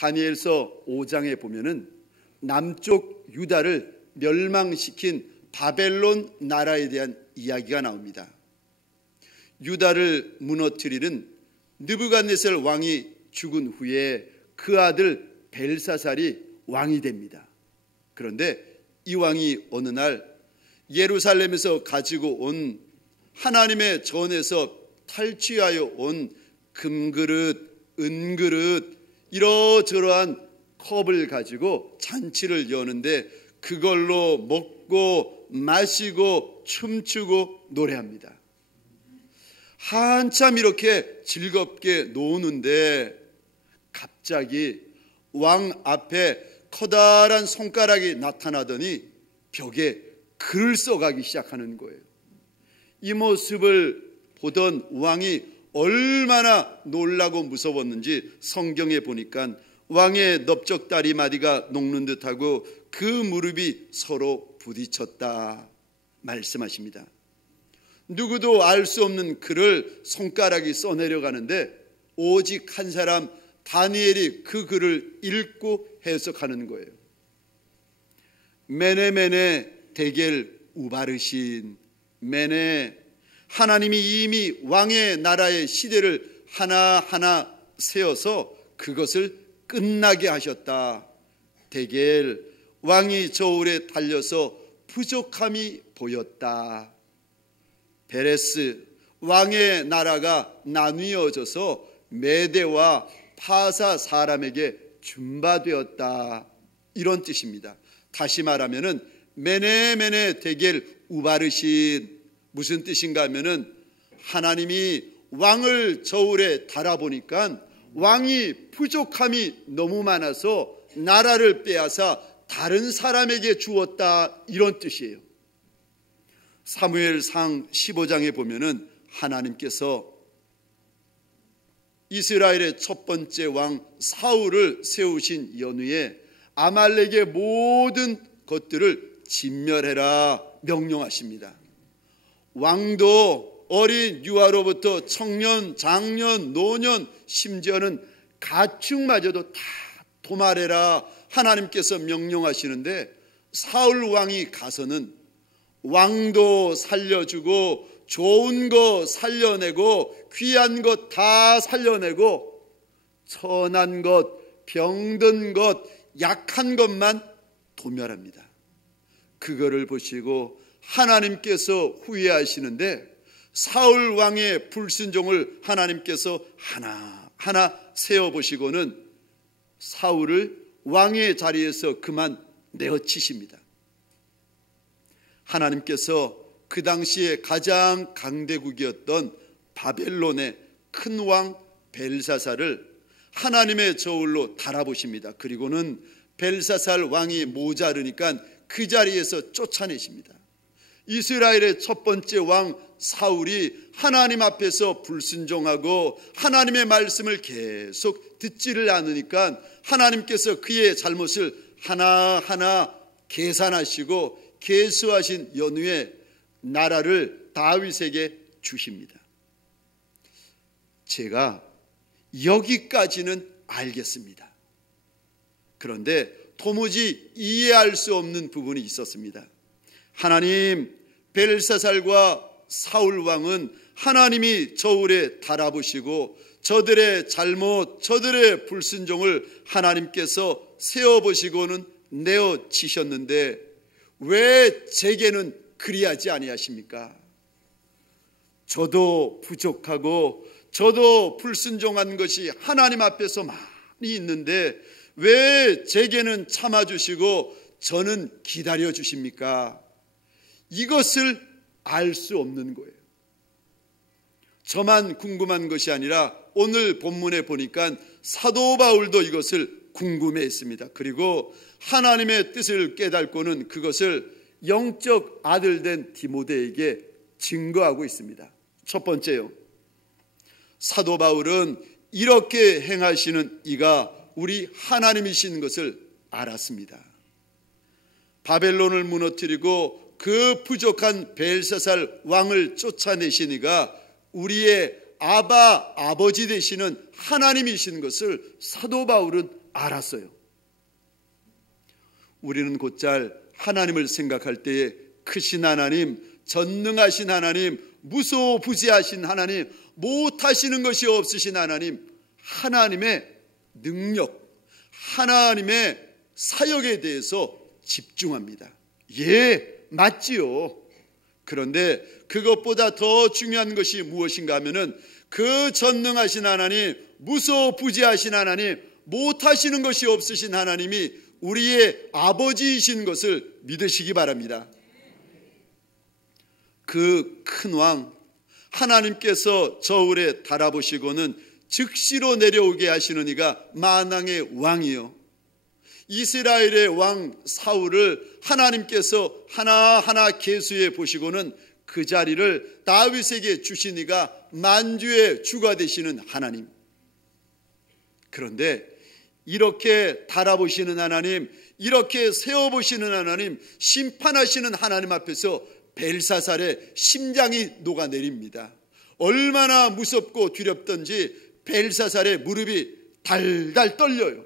다니엘서 5장에 보면은 남쪽 유다를 멸망시킨 바벨론 나라에 대한 이야기가 나옵니다. 유다를 무너뜨리는 느부갓네살 왕이 죽은 후에 그 아들 벨사살이 왕이 됩니다. 그런데 이 왕이 어느 날 예루살렘에서 가지고 온 하나님의 전에서 탈취하여 온 금그릇, 은그릇, 이러저러한 컵을 가지고 잔치를 여는데 그걸로 먹고 마시고 춤추고 노래합니다. 한참 이렇게 즐겁게 노는데 갑자기 왕 앞에 커다란 손가락이 나타나더니 벽에 글을 써가기 시작하는 거예요. 이 모습을 보던 왕이 얼마나 놀라고 무서웠는지 성경에 보니까 왕의 넓적다리 마디가 녹는 듯하고 그 무릎이 서로 부딪혔다 말씀하십니다. 누구도 알 수 없는 글을 손가락이 써내려가는데 오직 한 사람 다니엘이 그 글을 읽고 해석하는 거예요. 메네 데겔 우바르신. 메네, 하나님이 이미 왕의 나라의 시대를 하나하나 세워서 그것을 끝나게 하셨다. 데겔, 왕이 저울에 달려서 부족함이 보였다. 베레스, 왕의 나라가 나뉘어져서 메대와 파사 사람에게 준바되었다. 이런 뜻입니다. 다시 말하면은 메네 데겔 우바르신, 무슨 뜻인가 하면은 하나님이 왕을 저울에 달아보니까 왕이 부족함이 너무 많아서 나라를 빼앗아 다른 사람에게 주었다. 이런 뜻이에요. 사무엘상 15장에 보면은 하나님께서 이스라엘의 첫 번째 왕 사울을 세우신 연후에 아말렉의 모든 것들을 진멸해라 명령하십니다. 왕도 어린 유아로부터 청년, 장년, 노년, 심지어는 가축마저도 다 도말해라 하나님께서 명령하시는데 사울 왕이 가서는 왕도 살려주고 좋은 거 살려내고 귀한 것 다 살려내고 천한 것, 병든 것, 약한 것만 도멸합니다. 그거를 보시고 하나님께서 후회하시는데 사울 왕의 불순종을 하나님께서 하나하나 세어보시고는 사울을 왕의 자리에서 그만 내어치십니다. 하나님께서 그 당시에 가장 강대국이었던 바벨론의 큰 왕 벨사살을 하나님의 저울로 달아보십니다. 그리고는 벨사살 왕이 모자르니까 그 자리에서 쫓아내십니다. 이스라엘의 첫 번째 왕 사울이 하나님 앞에서 불순종하고 하나님의 말씀을 계속 듣지를 않으니까 하나님께서 그의 잘못을 하나하나 계산하시고 계수하신 연후에 나라를 다윗에게 주십니다. 제가 여기까지는 알겠습니다. 그런데 도무지 이해할 수 없는 부분이 있었습니다. 하나님, 벨사살과 사울 왕은 하나님이 저울에 달아보시고 저들의 잘못, 저들의 불순종을 하나님께서 세어보시고는 내어치셨는데 왜 제게는 그리하지 아니하십니까? 저도 부족하고 저도 불순종한 것이 하나님 앞에서 많이 있는데 왜 제게는 참아주시고 저는 기다려주십니까? 이것을 알 수 없는 거예요. 저만 궁금한 것이 아니라 오늘 본문에 보니까 사도 바울도 이것을 궁금해했습니다. 그리고 하나님의 뜻을 깨닫고는 그것을 영적 아들 된 디모데에게 증거하고 있습니다. 첫 번째요, 사도 바울은 이렇게 행하시는 이가 우리 하나님이신 것을 알았습니다. 바벨론을 무너뜨리고 그 부족한 벨사살 왕을 쫓아내신 이가 우리의 아버지 되시는 하나님이신 것을 사도 바울은 알았어요. 우리는 곧잘 하나님을 생각할 때에 크신 하나님, 전능하신 하나님, 무소부지하신 하나님, 못하시는 것이 없으신 하나님, 하나님의 능력, 하나님의 사역에 대해서 집중합니다. 예, 맞지요. 그런데 그것보다 더 중요한 것이 무엇인가 하면은 그 전능하신 하나님, 무소부지하신 하나님, 못하시는 것이 없으신 하나님이 우리의 아버지이신 것을 믿으시기 바랍니다. 그 큰 왕 하나님께서 저울에 달아보시고는 즉시로 내려오게 하시는 이가 만왕의 왕이요, 이스라엘의 왕 사울을 하나님께서 하나하나 계수해 보시고는 그 자리를 다윗에게 주신 이가 만주의 주가 되시는 하나님. 그런데 이렇게 달아보시는 하나님, 이렇게 세워보시는 하나님, 심판하시는 하나님 앞에서 벨사살의 심장이 녹아내립니다. 얼마나 무섭고 두렵던지 벨사살의 무릎이 달달 떨려요.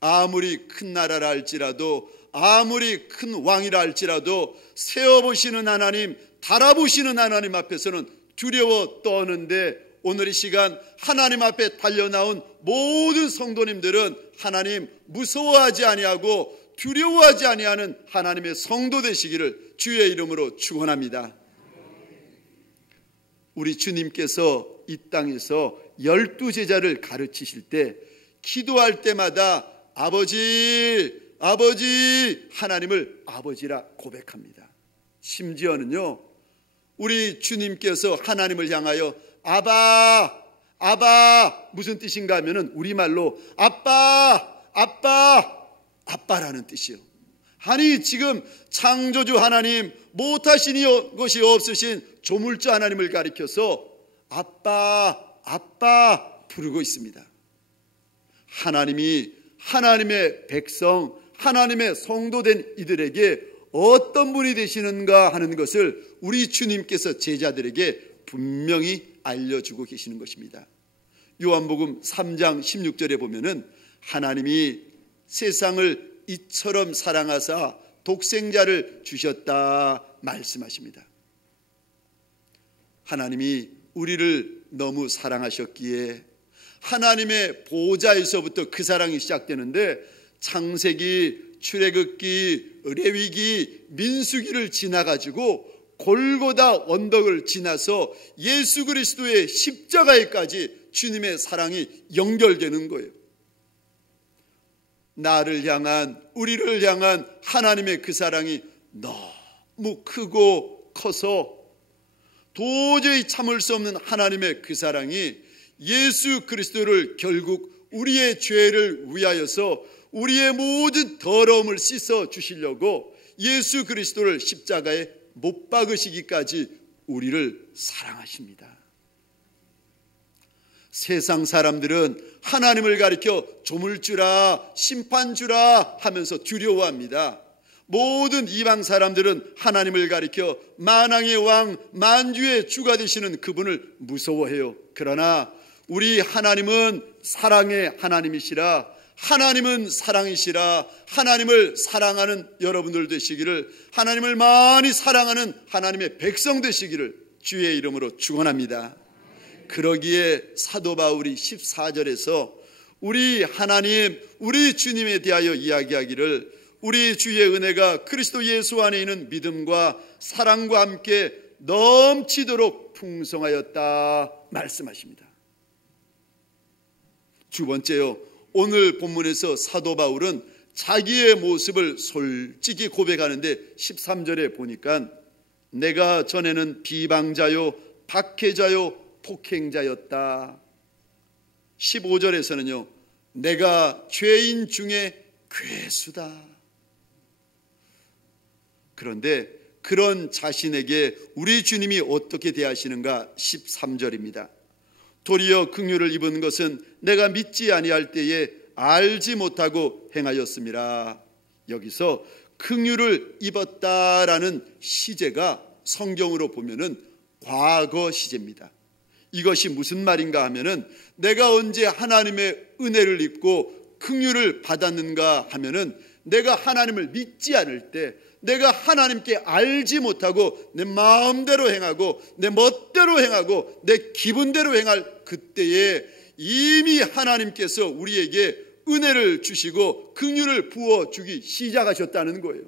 아무리 큰 나라라 할지라도, 아무리 큰 왕이라 할지라도 세워보시는 하나님, 달아보시는 하나님 앞에서는 두려워 떠는데, 오늘 이 시간 하나님 앞에 달려나온 모든 성도님들은 하나님 무서워하지 아니하고 두려워하지 아니하는 하나님의 성도 되시기를 주의 이름으로 축원합니다. 우리 주님께서 이 땅에서 12제자를 가르치실 때 기도할 때마다 아버지, 아버지, 하나님을 아버지라 고백합니다. 심지어는요, 우리 주님께서 하나님을 향하여 아바, 아바, 무슨 뜻인가 하면은 우리말로 아빠, 아빠, 아빠라는 뜻이요. 아니, 지금 창조주 하나님, 못하신 것이 없으신 조물주 하나님을 가리켜서 아빠, 아빠 부르고 있습니다. 하나님이 하나님의 백성, 하나님의 성도된 이들에게 어떤 분이 되시는가 하는 것을 우리 주님께서 제자들에게 분명히 알려주고 계시는 것입니다. 요한복음 3장 16절에 보면은 하나님이 세상을 이처럼 사랑하사 독생자를 주셨다 말씀하십니다. 하나님이 우리를 너무 사랑하셨기에 하나님의 보호자에서부터 그 사랑이 시작되는데, 창세기, 출애굽기, 레위기, 민수기를 지나가지고 골고다 언덕을 지나서 예수 그리스도의 십자가에까지 주님의 사랑이 연결되는 거예요. 나를 향한, 우리를 향한 하나님의 그 사랑이 너무 크고 커서 도저히 참을 수 없는 하나님의 그 사랑이 예수 그리스도를 결국 우리의 죄를 위하여서 우리의 모든 더러움을 씻어 주시려고 예수 그리스도를 십자가에 못 박으시기까지 우리를 사랑하십니다. 세상 사람들은 하나님을 가리켜 조물주라, 심판주라 하면서 두려워합니다. 모든 이방 사람들은 하나님을 가리켜 만왕의 왕, 만주의 주가 되시는 그분을 무서워해요. 그러나 우리 하나님은 사랑의 하나님이시라, 하나님은 사랑이시라, 하나님을 사랑하는 여러분들 되시기를, 하나님을 많이 사랑하는 하나님의 백성 되시기를 주의 이름으로 축원합니다. 그러기에 사도 바울이 14절에서 우리 하나님, 우리 주님에 대하여 이야기하기를 우리 주의 은혜가 그리스도 예수 안에 있는 믿음과 사랑과 함께 넘치도록 풍성하였다 말씀하십니다. 두 번째요, 오늘 본문에서 사도 바울은 자기의 모습을 솔직히 고백하는데 13절에 보니까 내가 전에는 비방자요, 박해자요, 폭행자였다. 15절에서는요, 내가 죄인 중에 괴수다. 그런데 그런 자신에게 우리 주님이 어떻게 대하시는가? 13절입니다. 도리어 긍휼을 입은 것은 내가 믿지 아니할 때에 알지 못하고 행하였음이라. 여기서 긍휼을 입었다라는 시제가 성경으로 보면은 과거 시제입니다. 이것이 무슨 말인가 하면은 내가 언제 하나님의 은혜를 입고 긍휼을 받았는가 하면은 내가 하나님을 믿지 않을 때, 내가 하나님께 알지 못하고 내 마음대로 행하고 내 멋대로 행하고 내 기분대로 행할 그때에 이미 하나님께서 우리에게 은혜를 주시고 긍휼을 부어주기 시작하셨다는 거예요.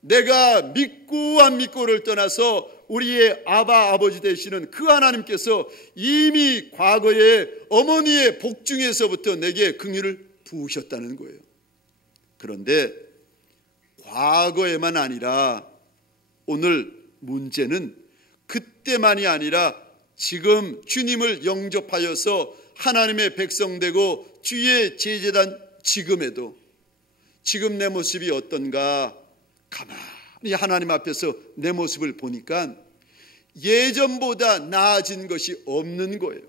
내가 믿고 안 믿고를 떠나서 우리의 아버지 되시는 그 하나님께서 이미 과거에 어머니의 복 중에서부터 내게 긍휼을 부으셨다는 거예요. 그런데 과거에만 아니라 오늘 문제는 그때만이 아니라 지금 주님을 영접하여서 하나님의 백성 되고 주의 제재단 지금에도 지금 내 모습이 어떤가 가만히 하나님 앞에서 내 모습을 보니까 예전보다 나아진 것이 없는 거예요.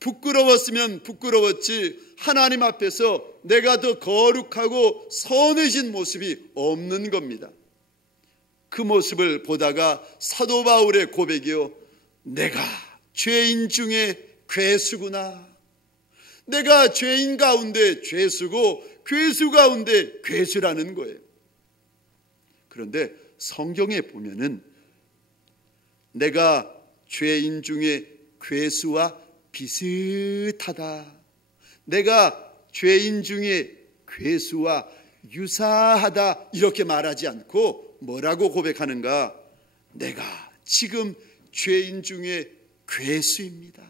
부끄러웠으면 부끄러웠지 하나님 앞에서 내가 더 거룩하고 선해진 모습이 없는 겁니다. 그 모습을 보다가 사도 바울의 고백이요, 내가 죄인 중에 괴수구나. 내가 죄인 가운데 죄수고 괴수 가운데 괴수라는 거예요. 그런데 성경에 보면은 내가 죄인 중에 괴수와 비슷하다. 내가 죄인 중에 괴수와 유사하다. 이렇게 말하지 않고 뭐라고 고백하는가? 내가 지금 죄인 중에 괴수입니다.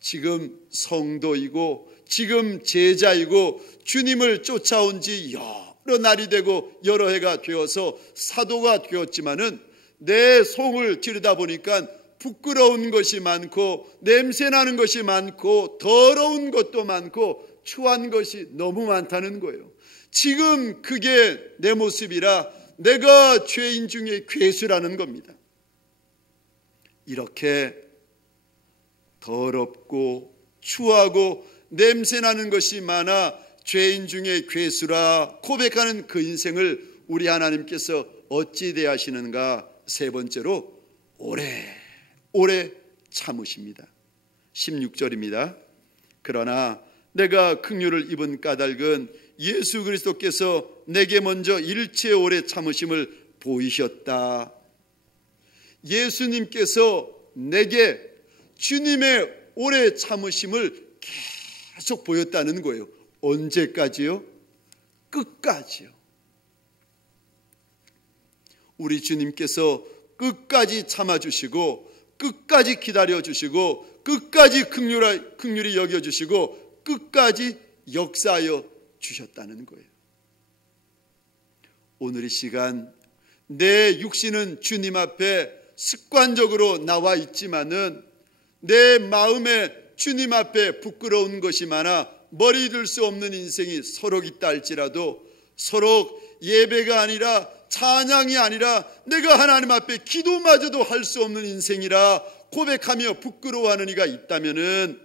지금 성도이고 지금 제자이고 주님을 쫓아온 지 여러 날이 되고 여러 해가 되어서 사도가 되었지만은 내 속을 들여다보니까 부끄러운 것이 많고 냄새나는 것이 많고 더러운 것도 많고 추한 것이 너무 많다는 거예요. 지금 그게 내 모습이라 내가 죄인 중에 괴수라는 겁니다. 이렇게 더럽고 추하고 냄새나는 것이 많아 죄인 중에 괴수라 고백하는 그 인생을 우리 하나님께서 어찌 대하시는가? 세 번째로 오래 참으십니다. 16절입니다. 그러나 내가 긍휼을 입은 까닭은 예수 그리스도께서 내게 먼저 일체 오래 참으심을 보이셨다. 예수님께서 내게 주님의 오래 참으심을 계속 보였다는 거예요. 언제까지요? 끝까지요. 우리 주님께서 끝까지 참아주시고 끝까지 기다려주시고 끝까지 긍휼히 여겨주시고 끝까지 역사하여 주셨다는 거예요. 오늘 이 시간 내 육신은 주님 앞에 습관적으로 나와 있지만은 내 마음에 주님 앞에 부끄러운 것이 많아 머리 들 수 없는 인생이 서로 있다 할지라도 서로 예배가 아니라 찬양이 아니라 내가 하나님 앞에 기도마저도 할 수 없는 인생이라 고백하며 부끄러워하는 이가 있다면은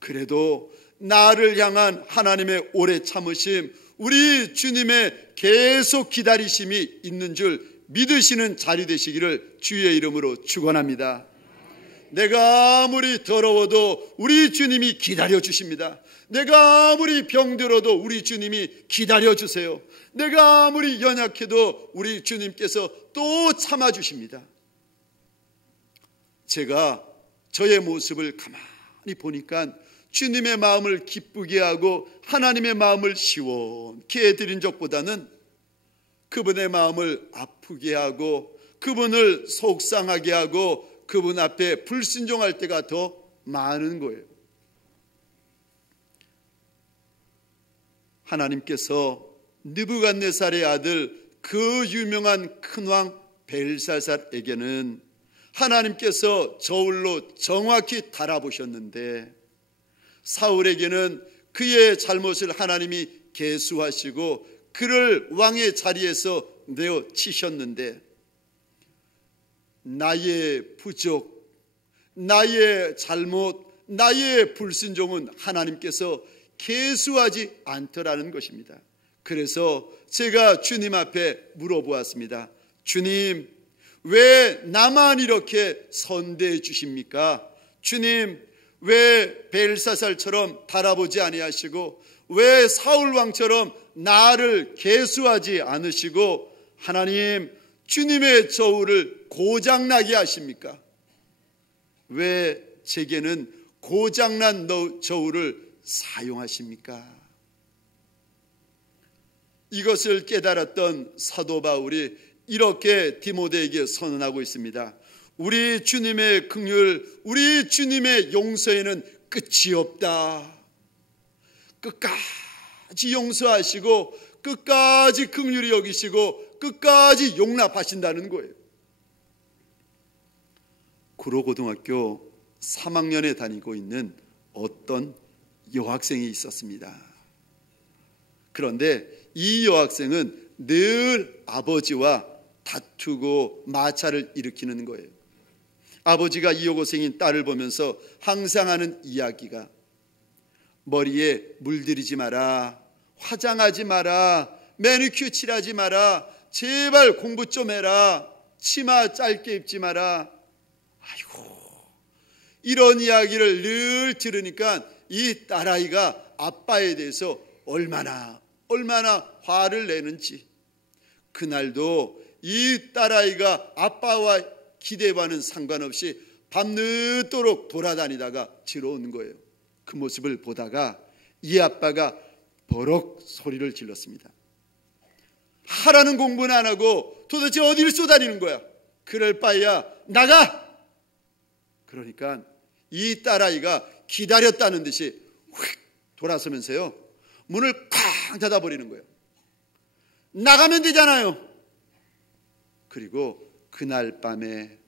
그래도 나를 향한 하나님의 오래 참으심, 우리 주님의 계속 기다리심이 있는 줄 믿으시는 자리 되시기를 주의 이름으로 축원합니다. 내가 아무리 더러워도 우리 주님이 기다려 주십니다. 내가 아무리 병들어도 우리 주님이 기다려 주세요. 내가 아무리 연약해도 우리 주님께서 또 참아 주십니다. 제가 저의 모습을 가만히 보니까 주님의 마음을 기쁘게 하고 하나님의 마음을 시원케 해드린 적보다는 그분의 마음을 아프게 하고 그분을 속상하게 하고 그분 앞에 불순종할 때가 더 많은 거예요. 하나님께서 느부갓네살의 아들 그 유명한 큰왕 벨사살에게는 하나님께서 저울로 정확히 달아보셨는데 사울에게는 그의 잘못을 하나님이 계수하시고 그를 왕의 자리에서 내어치셨는데 나의 부족, 나의 잘못, 나의 불순종은 하나님께서 계수하지 않더라는 것입니다. 그래서 제가 주님 앞에 물어보았습니다. 주님, 왜 나만 이렇게 선대해 주십니까? 주님, 왜 벨사살처럼 달아보지 아니하시고 왜 사울 왕처럼 나를 계수하지 않으시고 하나님, 주님의 저울을 고장나게 하십니까? 왜 제게는 고장난 저울을 사용하십니까? 이것을 깨달았던 사도 바울이 이렇게 디모데에게 선언하고 있습니다. 우리 주님의 긍휼, 우리 주님의 용서에는 끝이 없다. 끝까지 용서하시고 끝까지 긍휼히 여기시고 끝까지 용납하신다는 거예요. 구로고등학교 3학년에 다니고 있는 어떤 여학생이 있었습니다. 그런데 이 여학생은 늘 아버지와 다투고 마찰을 일으키는 거예요. 아버지가 이 여고생인 딸을 보면서 항상 하는 이야기가 머리에 물들이지 마라, 화장하지 마라, 매니큐어 칠하지 마라, 제발 공부 좀 해라, 치마 짧게 입지 마라. 아이고, 이런 이야기를 늘 들으니까 이 딸아이가 아빠에 대해서 얼마나 화를 내는지. 그날도 이 딸아이가 아빠와 기대와는 상관없이 밤늦도록 돌아다니다가 들어오는 거예요. 그 모습을 보다가 이 아빠가 버럭 소리를 질렀습니다. 하라는 공부는 안 하고 도대체 어디를 쏘다니는 거야? 그럴 바에야 나가! 그러니까 이 딸아이가 기다렸다는 듯이 휙 돌아서면서요, 문을 쾅 닫아버리는 거예요. 나가면 되잖아요. 그리고 그날 밤에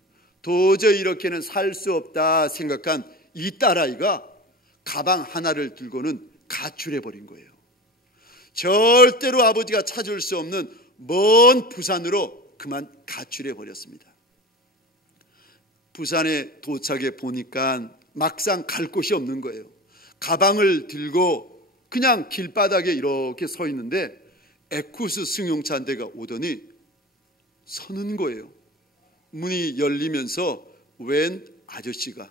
도저히 이렇게는 살 수 없다 생각한 이 딸아이가 가방 하나를 들고는 가출해 버린 거예요. 절대로 아버지가 찾을 수 없는 먼 부산으로 그만 가출해 버렸습니다. 부산에 도착해 보니까 막상 갈 곳이 없는 거예요. 가방을 들고 그냥 길바닥에 이렇게 서 있는데 에쿠스 승용차 한 대가 오더니 서는 거예요. 문이 열리면서 웬 아저씨가,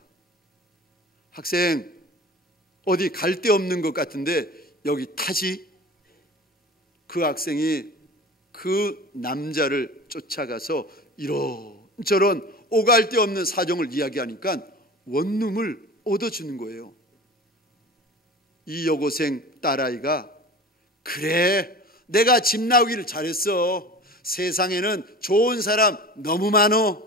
학생 어디 갈 데 없는 것 같은데 여기 타지? 그 학생이 그 남자를 쫓아가서 이런저런 오갈 데 없는 사정을 이야기하니까 원룸을 얻어주는 거예요. 이 여고생 딸아이가 그래, 내가 집 나오기를 잘했어. 세상에는 좋은 사람 너무 많어.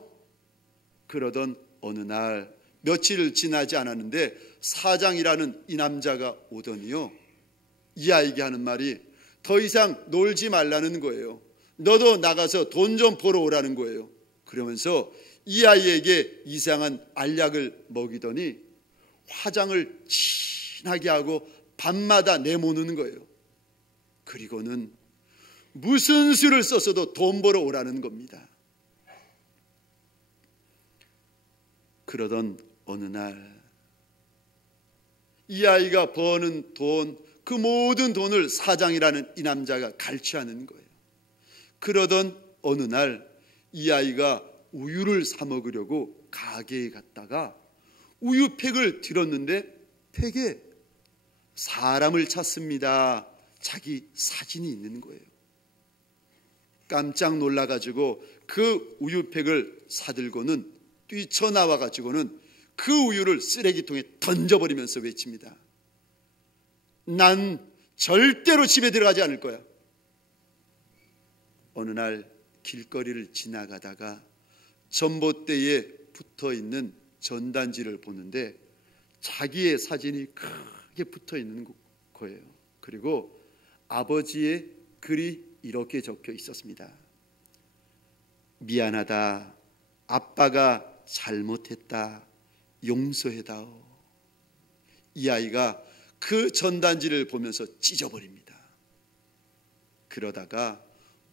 그러던 어느 날 며칠 지나지 않았는데 사장이라는 이 남자가 오더니요, 이 아이에게 하는 말이 더 이상 놀지 말라는 거예요. 너도 나가서 돈 좀 벌어 오라는 거예요. 그러면서 이 아이에게 이상한 알약을 먹이더니 화장을 진하게 하고 밤마다 내모는 거예요. 그리고는 무슨 수를 썼어도 돈 벌어 오라는 겁니다. 그러던 어느 날 이 아이가 버는 돈, 그 모든 돈을 사장이라는 이 남자가 갈취하는 거예요. 그러던 어느 날 이 아이가 우유를 사 먹으려고 가게에 갔다가 우유팩을 들었는데 팩에 사람을 찾습니다, 자기 사진이 있는 거예요. 깜짝 놀라가지고 그 우유팩을 사들고는 뛰쳐나와가지고는 그 우유를 쓰레기통에 던져버리면서 외칩니다. 난 절대로 집에 들어가지 않을 거야. 어느 날 길거리를 지나가다가 전봇대에 붙어있는 전단지를 보는데 자기의 사진이 크게 붙어있는 거예요. 그리고 아버지의 글이 이렇게 적혀 있었습니다. 미안하다. 아빠가 잘못했다. 용서해다오. 이 아이가 그 전단지를 보면서 찢어버립니다. 그러다가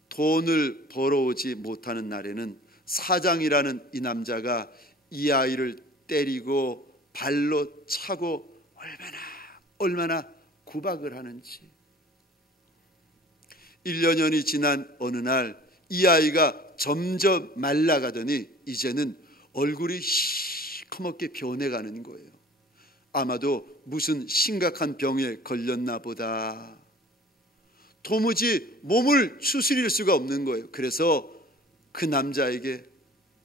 돈을 벌어오지 못하는 날에는 사장이라는 이 남자가 이 아이를 때리고 발로 차고 얼마나 구박을 하는지. 1년이 지난 어느 날 이 아이가 점점 말라가더니 이제는 얼굴이 시커멓게 변해가는 거예요. 아마도 무슨 심각한 병에 걸렸나 보다. 도무지 몸을 추스릴 수가 없는 거예요. 그래서 그 남자에게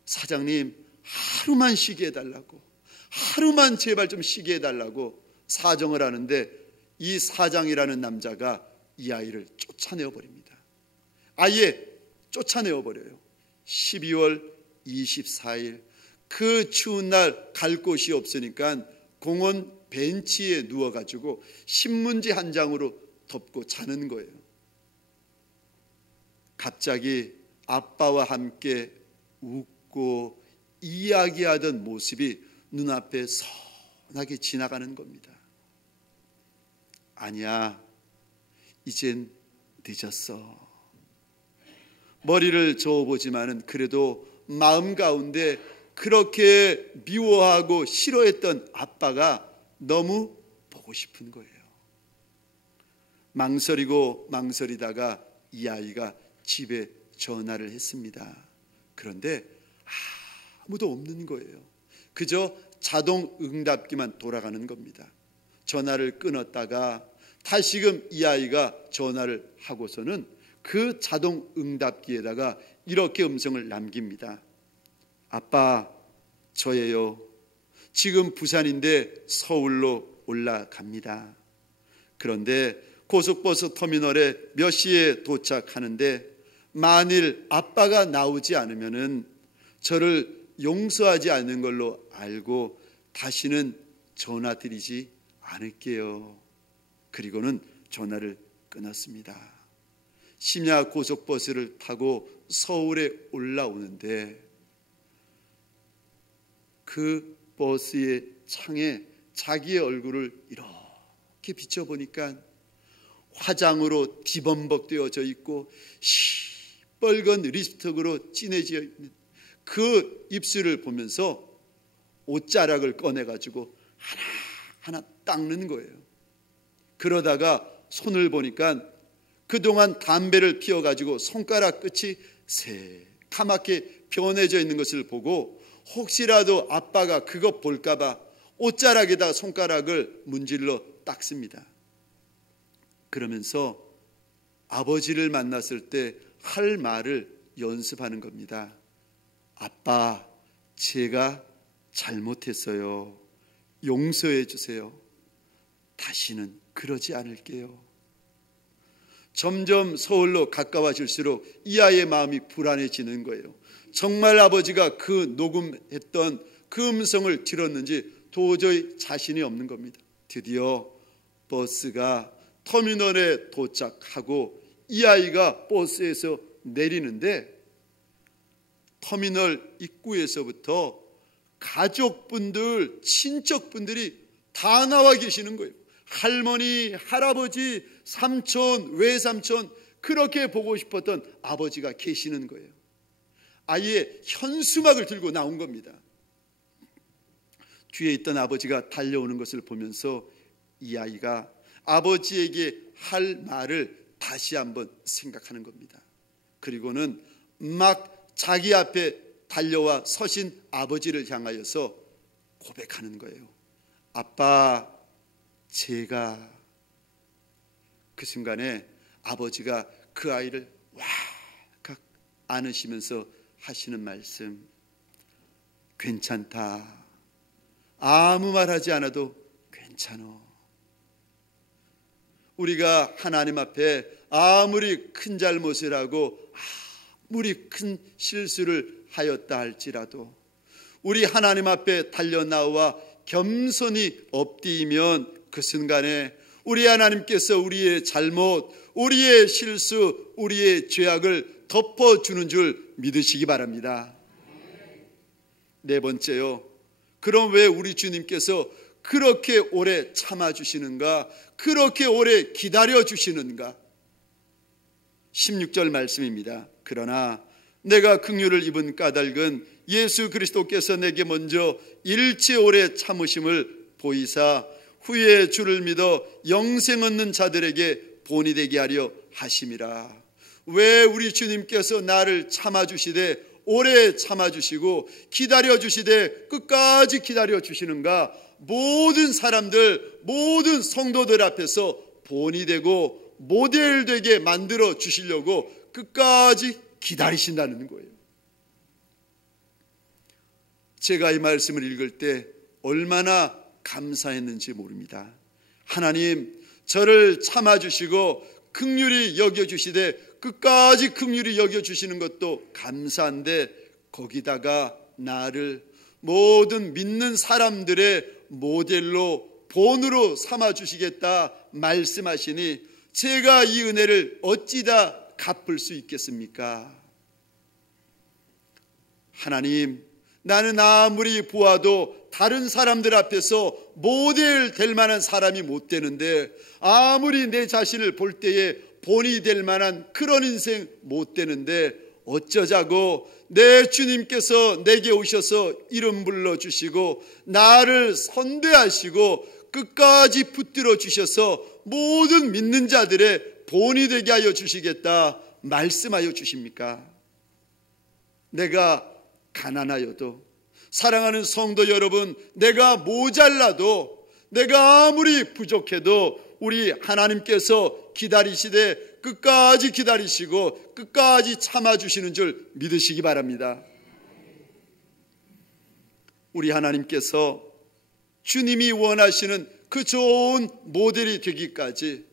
사장님 하루만 쉬게 해달라고, 하루만 제발 좀 쉬게 해달라고 사정을 하는데 이 사장이라는 남자가 이 아이를 쫓아내어 버립니다. 아예 쫓아내어 버려요. 12월 24일 그 추운 날 갈 곳이 없으니까 공원 벤치에 누워가지고 신문지 한 장으로 덮고 자는 거예요. 갑자기 아빠와 함께 웃고 이야기하던 모습이 눈앞에 선하게 지나가는 겁니다. 아니야, 이젠 늦었어. 머리를 저어보지만은 그래도 마음 가운데 그렇게 미워하고 싫어했던 아빠가 너무 보고 싶은 거예요. 망설이고 망설이다가 이 아이가 집에 전화를 했습니다. 그런데 아무도 없는 거예요. 그저 자동 응답기만 돌아가는 겁니다. 전화를 끊었다가 다시금 이 아이가 전화를 하고서는 그 자동 응답기에다가 이렇게 음성을 남깁니다. 아빠, 저예요. 지금 부산인데 서울로 올라갑니다. 그런데 고속버스 터미널에 몇 시에 도착하는데 만일 아빠가 나오지 않으면은 저를 용서하지 않는 걸로 알고 다시는 전화 드리지 않을게요. 그리고는 전화를 끊었습니다. 심야 고속버스를 타고 서울에 올라오는데 그 버스의 창에 자기의 얼굴을 이렇게 비춰보니까 화장으로 뒤범벅되어져 있고 시뻘건 립스틱으로 진해져 있는 그 입술을 보면서 옷자락을 꺼내가지고 하나하나 닦는 거예요. 그러다가 손을 보니까 그동안 담배를 피워가지고 손가락 끝이 새카맣게 변해져 있는 것을 보고 혹시라도 아빠가 그거 볼까봐 옷자락에다 손가락을 문질러 닦습니다. 그러면서 아버지를 만났을 때 할 말을 연습하는 겁니다. 아빠, 제가 잘못했어요. 용서해 주세요. 다시는 그러지 않을게요. 점점 서울로 가까워질수록 이 아이의 마음이 불안해지는 거예요. 정말 아버지가 그 녹음했던 그 음성을 들었는지 도저히 자신이 없는 겁니다. 드디어 버스가 터미널에 도착하고 이 아이가 버스에서 내리는데 터미널 입구에서부터 가족분들, 친척분들이 다 나와 계시는 거예요. 할머니, 할아버지, 삼촌, 외삼촌, 그렇게 보고 싶었던 아버지가 계시는 거예요. 아예 현수막을 들고 나온 겁니다. 뒤에 있던 아버지가 달려오는 것을 보면서 이 아이가 아버지에게 할 말을 다시 한번 생각하는 겁니다. 그리고는 막 자기 앞에 달려와 서신 아버지를 향하여서 고백하는 거예요. 아빠, 제가. 그 순간에 아버지가 그 아이를 와각 안으시면서 하시는 말씀, 괜찮다. 아무 말하지 않아도 괜찮어. 우리가 하나님 앞에 아무리 큰 잘못을 하고 아무리 큰 실수를 하였다 할지라도 우리 하나님 앞에 달려나와 겸손히 엎드리면 그 순간에 우리 하나님께서 우리의 잘못, 우리의 실수, 우리의 죄악을 덮어주는 줄 믿으시기 바랍니다. 네 번째요. 그럼 왜 우리 주님께서 그렇게 오래 참아주시는가? 그렇게 오래 기다려주시는가? 16절 말씀입니다. 그러나 내가 긍휼을 입은 까닭은 예수 그리스도께서 내게 먼저 일체 오래 참으심을 보이사 후에 주를 믿어 영생 얻는 자들에게 본이 되게 하려 하심이라. 왜 우리 주님께서 나를 참아주시되 오래 참아주시고 기다려주시되 끝까지 기다려주시는가? 모든 사람들, 모든 성도들 앞에서 본이 되고 모델 되게 만들어 주시려고 끝까지 기다리신다는 거예요. 제가 이 말씀을 읽을 때 얼마나 감사했는지 모릅니다. 하나님, 저를 참아주시고 긍휼히 여겨주시되 끝까지 긍휼히 여겨주시는 것도 감사한데 거기다가 나를 모든 믿는 사람들의 모델로 본으로 삼아주시겠다 말씀하시니 제가 이 은혜를 어찌다 갚을 수 있겠습니까? 하나님, 나는 아무리 보아도 다른 사람들 앞에서 모델 될 만한 사람이 못 되는데, 아무리 내 자신을 볼 때에 본이 될 만한 그런 인생 못 되는데, 어쩌자고 내 주님께서 내게 오셔서 이름 불러주시고 나를 선대하시고 끝까지 붙들어 주셔서 모든 믿는 자들의 본이 되게 하여 주시겠다 말씀하여 주십니까? 내가 가난하여도, 사랑하는 성도 여러분, 내가 모자라도, 내가 아무리 부족해도 우리 하나님께서 기다리시되 끝까지 기다리시고 끝까지 참아주시는 줄 믿으시기 바랍니다. 우리 하나님께서 주님이 원하시는 그 좋은 모델이 되기까지,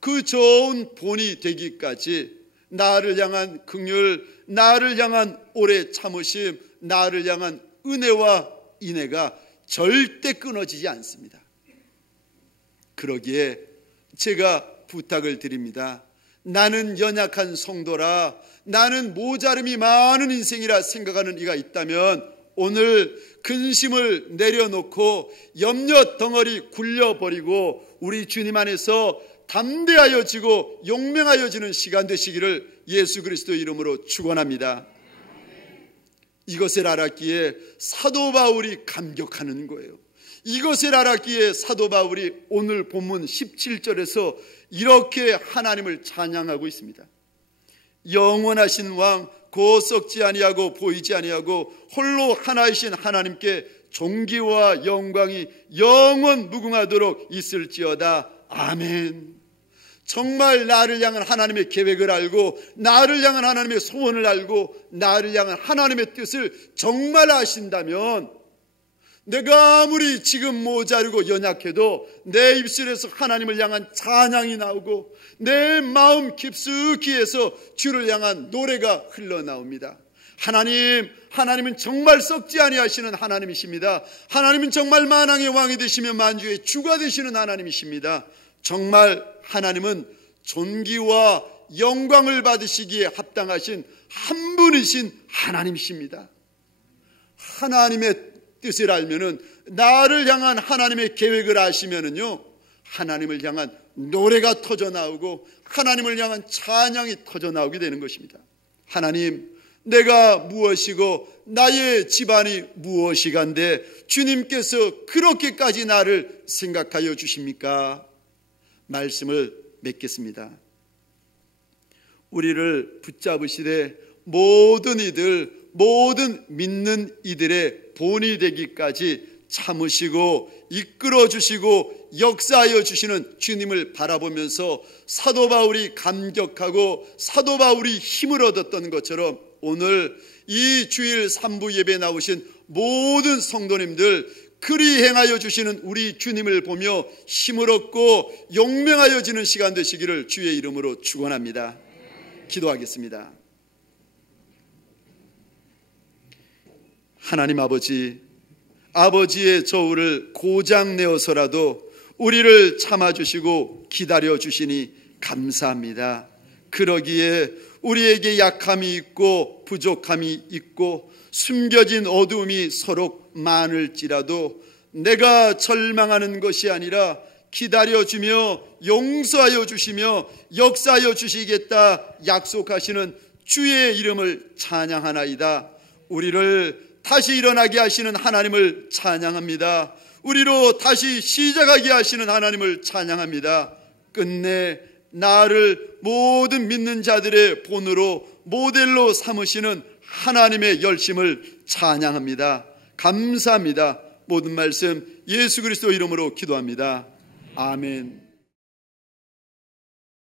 그 좋은 본이 되기까지 나를 향한 긍휼, 나를 향한 오래 참으심, 나를 향한 은혜와 인애가 절대 끊어지지 않습니다. 그러기에 제가 부탁을 드립니다. 나는 연약한 성도라, 나는 모자름이 많은 인생이라 생각하는 이가 있다면 오늘 근심을 내려놓고 염려 덩어리 굴려버리고 우리 주님 안에서 담대하여지고 용맹하여지는 시간 되시기를 예수 그리스도의 이름으로 축원합니다. 이것을 알았기에 사도 바울이 감격하는 거예요. 이것을 알았기에 사도 바울이 오늘 본문 17절에서 이렇게 하나님을 찬양하고 있습니다. 영원하신 왕, 곧 썩지 아니하고 보이지 아니하고 홀로 하나이신 하나님께 존귀와 영광이 영원 무궁하도록 있을지어다. 아멘. 정말 나를 향한 하나님의 계획을 알고, 나를 향한 하나님의 소원을 알고, 나를 향한 하나님의 뜻을 정말 아신다면, 내가 아무리 지금 모자르고 연약해도 내 입술에서 하나님을 향한 찬양이 나오고 내 마음 깊숙이에서 주를 향한 노래가 흘러나옵니다. 하나님은 정말 썩지 아니하시는 하나님이십니다. 하나님은 정말 만왕의 왕이 되시며 만주의 주가 되시는 하나님이십니다. 정말 하나님은 존귀와 영광을 받으시기에 합당하신 한 분이신 하나님이십니다. 하나님의 뜻을 알면은, 나를 향한 하나님의 계획을 아시면은요, 하나님을 향한 노래가 터져 나오고 하나님을 향한 찬양이 터져 나오게 되는 것입니다. 하나님, 내가 무엇이고 나의 집안이 무엇이간데 주님께서 그렇게까지 나를 생각하여 주십니까? 말씀을 맺겠습니다. 우리를 붙잡으시되 모든 이들, 모든 믿는 이들의 본이 되기까지 참으시고 이끌어 주시고 역사하여 주시는 주님을 바라보면서 사도 바울이 감격하고 사도 바울이 힘을 얻었던 것처럼 오늘 이 주일 3부 예배에 나오신 모든 성도님들, 그리 행하여 주시는 우리 주님을 보며 힘을 얻고 용맹하여지는 시간 되시기를 주의 이름으로 축원합니다. 기도하겠습니다. 하나님 아버지의 저울을 고장 내어서라도 우리를 참아주시고 기다려주시니 감사합니다. 그러기에 우리에게 약함이 있고 부족함이 있고 숨겨진 어두움이 서로 많을지라도 내가 절망하는 것이 아니라 기다려주며 용서하여 주시며 역사하여 주시겠다 약속하시는 주의 이름을 찬양하나이다. 우리를 다시 일어나게 하시는 하나님을 찬양합니다. 우리로 다시 시작하게 하시는 하나님을 찬양합니다. 끝내 나를 모든 믿는 자들의 본으로 모델로 삼으시는 하나님의 열심을 찬양합니다. 감사합니다. 모든 말씀 예수 그리스도 이름으로 기도합니다. 아멘.